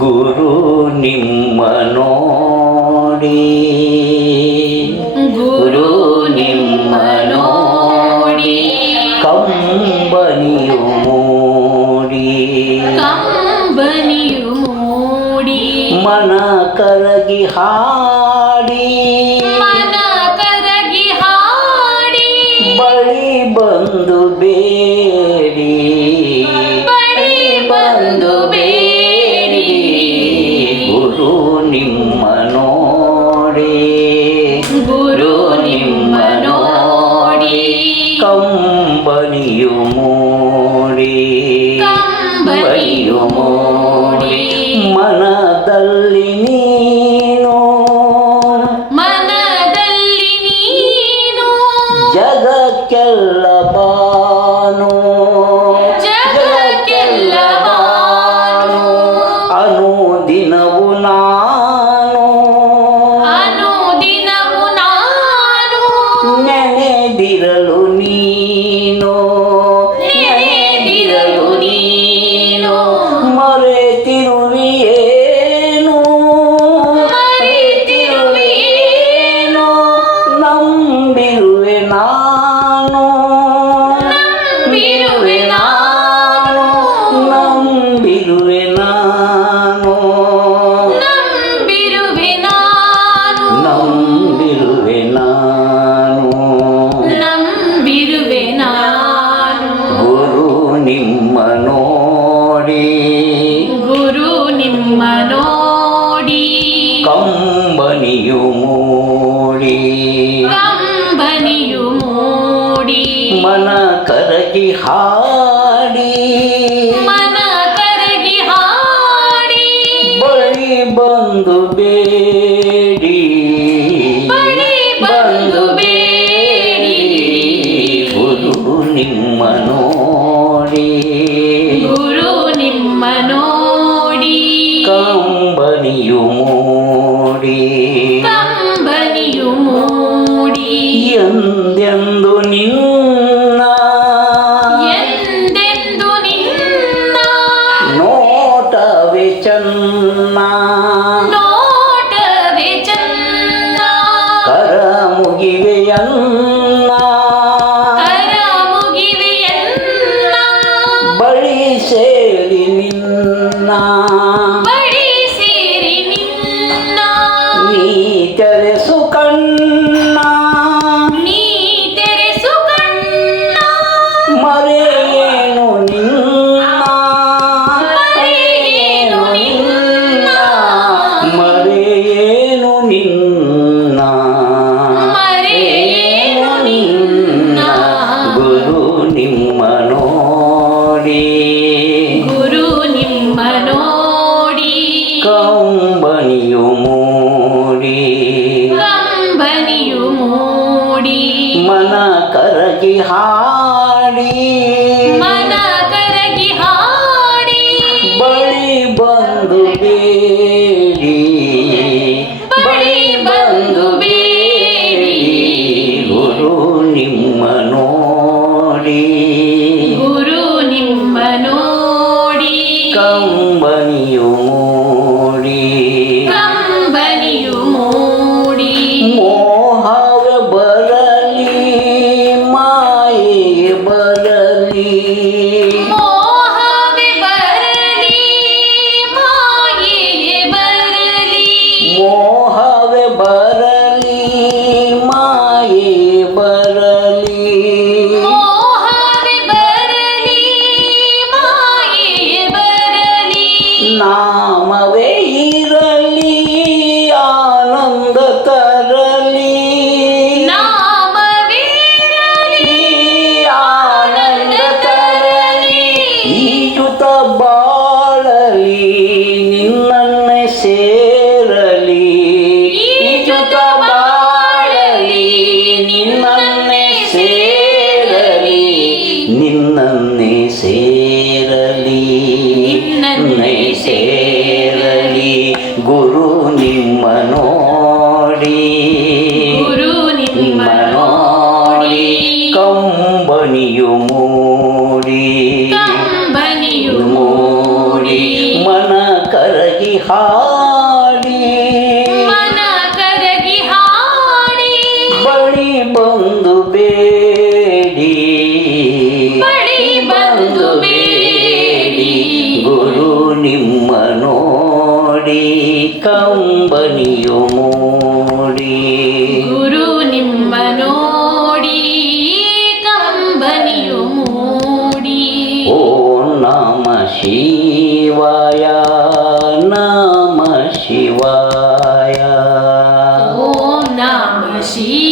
ಗುರು ನಿಮ್ಮ ನೋಡಿ, ಗುರು ನಿಮ್ಮ ನೋಡಿ, ಕಂಬನಿಯು ಮೂಡಿ, ಕಂಬನಿಯು ಮೂಡಿ, ಮನ ಕರಗಿ ಹಾಡಿ, ಮನ ಕರಗಿ ಹಾಡಿ, ಬಳಿ ಬಂದು ಬೇಡಿ, ಬಳಿ ಬಂದು ಬೇಡಿ, ಗುರು ನಿಮ್ಮ ನೋಡಿ, ಗುರು ನಿಮ್ಮ ನೋಡಿ, ಕಂಬನಿಯು ಮೂಡಿ, ಕಂಬನಿಯು ಮೂಡಿ, ಮನದಲ್ಲಿ ನೀನು, ಮನದಲ್ಲಿ ನೀನು, ಜಗಕ್ಕೆಲ್ಲ ಬಾನು, ಜಗಕ್ಕೆಲ್ಲ ಬಾನು, ಅನುದಿನವು ನಾನು, ಅನುದಿನವು ನಾನು, ನೆನೆದಿರಲು ನೀನು, ನೆನೆದಿರಲು ನೀನು, ಮರೆತಿರುವಿಯೇನು, ಮರೆತಿರುವೆಯೇನು, ನಂಬಿರುವೆ ನಾನು, ನಂಬಿರುವೆ ನಾನು, ನಂಬಿರುವೆ ನಾನು, ನಂಬಿರುವೆ ನಾನು, ನಂಬಿರುವೆ ನಾನು, ನಂಬಿರುವೆ ನಾನು, ಗುರು ನಿಮ್ಮ ನೋಡಿ, ಗುರು ನಿಮ್ಮ ನೋಡಿ, ಕಂಬನಿಯು ಮೂಡಿ, ಕಂಬನಿಯು ಮೂಡಿ, ಮನ ಕರಗಿ ಹಾಡಿ, ಮನ ಕರಗಿ ಹಾಡಿ, ಬಳಿ ಬಂದು ಬೇಡಿ, ಬಳಿ ಬಂದು ಬೇಡಿ, ಗುರು ನಿಮ್ಮ ನೋಡಿ, ಗುರು ನಿಮ್ಮ ನೋಡಿ, ಕಂಬನಿಯು ಮೂಡಿ, ಕಂಬನಿಯು ಮೂಡಿ, ಎಂದೆಂದು ನಿನ್ನ ಎಂದೆಂದು ನಿನ್ನ ನೋಟವೇ ಚೆನ್ನ, ನೋಟವೇ ಚಂದ, ಕರ ಮುಗಿವೆಯನ್ನ, ಕರ ಮುಗಿವೆಯನ್ನ, ಬಳಿ ಸೇರಿ ನಿನ್ನ, ಬಳಿ ಸೇರಿ ನಿನ್ನ, ನೀ ತೆರೆಸು ಕಣ್ಣ, ನೀ ತೆರೆಸು ಕಣ್ಣ, ಮರೆಯೇನು ನಿನ್ನ, ಮರೆಯೇನು ನಿನ್ನ, ಮರೆಯೇನು ನಿನ್ನ, ಮರೆಯೇನು ನಿನ್ನ, ಗುರು ನಿಮ್ಮ ನೋಡಿ, ಗುರು ನಿಮ್ಮ ನೋಡಿ, ಕಂಬನಿಯು ಮೂಡಿ, ಕಂಬನಿಯು ಮೂಡಿ, ಮನ ಕರಗಿ ಹಾಡಿ, ಮನ ಕರಗಿ ಹಾಡಿ, ಬಳಿ ಬಂದು ಬೇಡಿ, ಬಳಿ ಬಂದು ಬೇಡಿ, ಗುರು ನಿಮ್ಮ ನೋಡಿ, ಗುರು ನಿಮ್ಮ ನೋಡಿ, ಕಂಬನಿಯು ಮೂಡಿ, ಕಂಬನಿಯು ಮೂಡಿ, ಮೋಹವೇ ಬರಲಿ, ಮಾಯೆ ಬರಲಿ, ಮೋಹವೇ ಬರಲಿ, ಮಾಯೆಯೇ ಬರಲಿ, ಮೋಹವೇ ಬರಲಿ, ಮಾಯೆ ಬರಲಿ, ಮೋಹವೇ ಬರಲಿ, ಮಾಯೆಯೇ ಬರಲಿ, ನಾಮವೇ ಇರಲಿ, ಆನಂದ ತರಲಿ, ನಾಮವಿರಲಿ, ಆನಂದ ತರಲಿ, ಈಜುತ ಬಾಳಲಿ, ನಿನ್ನನ್ನೇ ಸೇರಲಿ, ಈಜುತ ಬಾಳಲಿ, ನಿನ್ನನ್ನೇ ಸೇರಲಿ, ನಿನ್ನನ್ನೇ ಸೇರಲಿ, ನಿನ್ನನ್ನೇ ಸೇರಲಿ, ಗುರು ನಿಮ್ಮ ನೋಡಿ, ಗುರು ನಿಮ್ಮ ನೋಡಿ, ಕಂಬನಿಯು ಮೂಡಿ, ಕಂಬನಿಯು ಮೂಡಿ, ಮನ ಕರಗಿ ಕರಗಿ ಹಾಡಿ ಮನ ಕರಗಿ ಹಾಡಿ ಬಳಿ ಬಂದು ಬೇಡಿ ಬಳಿ ಬಂದು ಬೇಡಿ ಗುರು ನಿಮ್ಮ ನೋಡಿ ಕಂಬನಿಯು ಮೂಡಿ ಗುರು ನಿಮ್ಮ ನೋಡಿ ಕಂಬನಿಯು ಮೂಡಿ ಓಂ ನಮ ಶಿವಾಯ ನಮ ಶಿವಾಯ ಓಂ ನಮ ಶಿವಾಯ